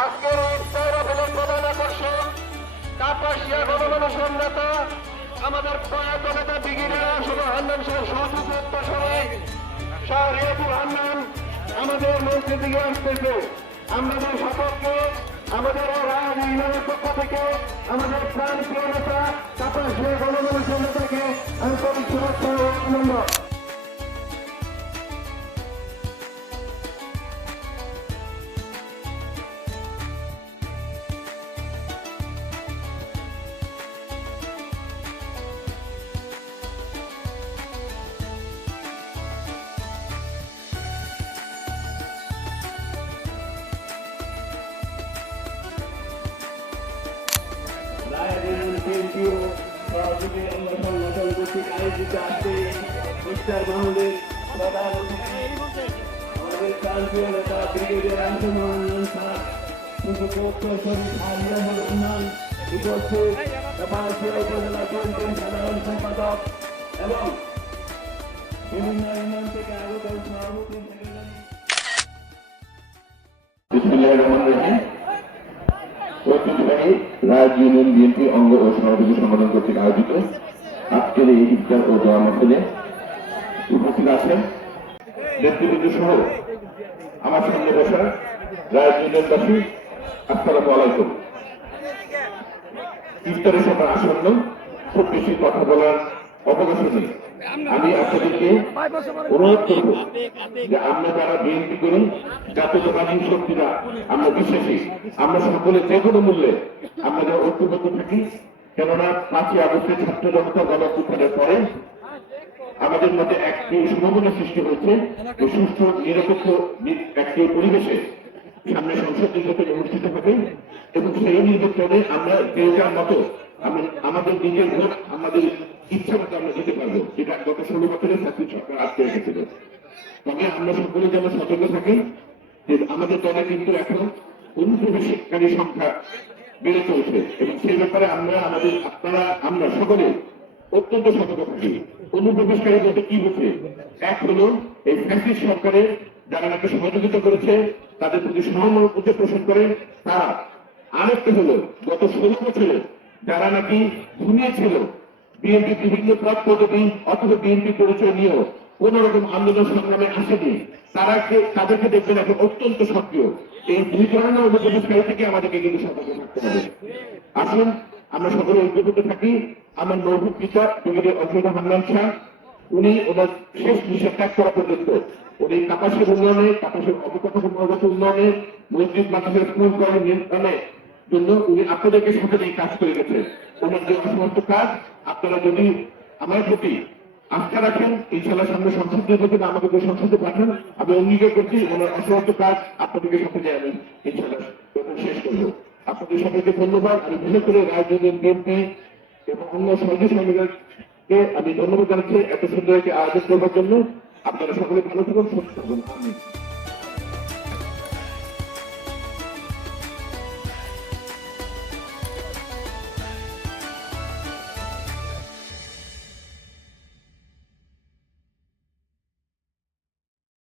আজকের ইফতার আবেদন প্রদান আকর্ষণ কাপাসিয়া গণমানুষের নেতা আমাদের প্রয়াত নেতা ব্রিগেডিয়ার আসলে হান্নান সাহেব সহযোগী উত্তরে শাহ রিয়াজুল হান্নান আমাদের মঞ্চের দিকে আসতেছে। আমরা সকলকে আমাদের রাজনীতির পক্ষ থেকে আমাদের প্রাণ প্রিয় নেতা কাপাসিয়া গণমানুষের নেতাকে আন্তরিক শুভেচ্ছা ও অভিনন্দন। আয়োজিত আজকে ইফতার মাহফিলের প্রধান অতিথি আমাদের প্রান্তীয় নেতা ব্রিগেডিয়ার আহসান হান্নান স্যার, উপস্থিত কাপাসিয়া উপজেলা বিএনপির সাধারণ সম্পাদক এবং বিভিন্ন ইউনিয়ন থেকে আগত সভাপতি ঐতিহ্যবাহী রাজ ইউনিয়ন বিএনপি অঙ্গ ও সভাপতি সংগঠন কর্তৃক আয়োজিত আজকের এই ইফতার ও দোয়া মাহফিলে উপস্থিত আছেন নেতৃবৃন্দ সহ আমার সামনে বসা রাজ ইউনিয়নবাসী, আসসালামু আলাইকুম। ইফতারের সময় আসন্ন, খুব বেশি কথা বলার অবকাশ নেই। আমি আপনাদেরকে অনুরোধ করব যে আমরা যারা বিএনপি করি, জাতীয়তাবাদী শক্তিরা আমরা বিশ্বাসী, আমরা সকলে যে কোনো মূল্যে আমরা যারা ঐক্যবদ্ধ থাকি। কেননা 5ই আগস্টের ছাত্র জনতা গণঅভ্যুত্থানের পরে আমাদের মধ্যে একটি সম্ভাবনা সৃষ্টি হয়েছে সুষ্ঠু নিরপেক্ষ একটি পরিবেশে সামনে সংসদ নির্বাচন অনুষ্ঠিত হবে এবং সেই নির্বাচনে আমরা যে যার মতো আমাদের নিজের ভোট আমাদের ইচ্ছা মতো আমরা যেতে পারবো, যেটা গত 16 বছরের ছাত্রী সরকার আটকে রেখেছিল। তবে আমরা সকলে যেন সতর্ক থাকি যে আমাদের দলে কিন্তু এখন অনুপ্রবেশকারী সংখ্যা বেড়ে চলছে এবং সেই ব্যাপারে আমরা সকলে অত্যন্ত সতর্ক থাকি। অনুপ্রবেশকারী বলতে কি হচ্ছে? এক হলো এই ফ্যাসিস্ট সরকারের যারা নাকি সহযোগিতা করেছে তাদের প্রতি সহানুভূতি পোষণ করে তারা। আরেকটা হলো গত 16 বছরে যারা নাকি ঘুমিয়েছিল বিএনপি বিভিন্ন পদ পদবি অথবা বিএনপি পরিচয় নিয়েও কোন রকম আন্দোলন সংগ্রামে আসেনি, তাদেরকে দেখবেন এখন অত্যন্ত সক্রিয়। এই দুই ধরনের অনুপ্রবেশকারী থেকে আমাদেরকে কিন্তু সতর্ক থাকতে হবে। আসুন আমরা সকলে ঐক্যবদ্ধ থাকি। আমার নৌভূত পিতা ব্রিগেডিয়ার আহসান হান্নান স্যার, উনি ওনার শেষ নিঃশ্বাস ত্যাগ করা পর্যন্ত উনি কাপাসের উন্নয়নে, কাপাসের অবকাঠামোগত উন্নয়নে, মসজিদ মাদ্রাসা স্কুল কলেজ নির্মাণের জন্য উনি আপনাদেরকে সাথে নিয়ে কাজ করে গেছেন। ওনার যে অসমস্ত কাজ আপনারা যদি আমার প্রতি আস্থা রাখেন, ইনশাল্লাহ সামনে সংসদ নির্বাচনে আমাকে সংসদে পাঠান, আমি অঙ্গীকার করছি ওনার অসমস্ত কাজ আপনাদেরকে সাথে নিয়ে আমি ইনশাল্লাহ শেষ করবো। আপনাদের সবাইকে ধন্যবাদ। আমি বিশেষ করে রাজনৈতিক বিএনপি এবং অন্য সহযোগী সংগঠনকে আমি ধন্যবাদ জানাচ্ছি এত সুন্দর একটি আয়োজন করবার জন্য। আপনারা সকলে ভালো থাকুন, সুস্থ থাকুন।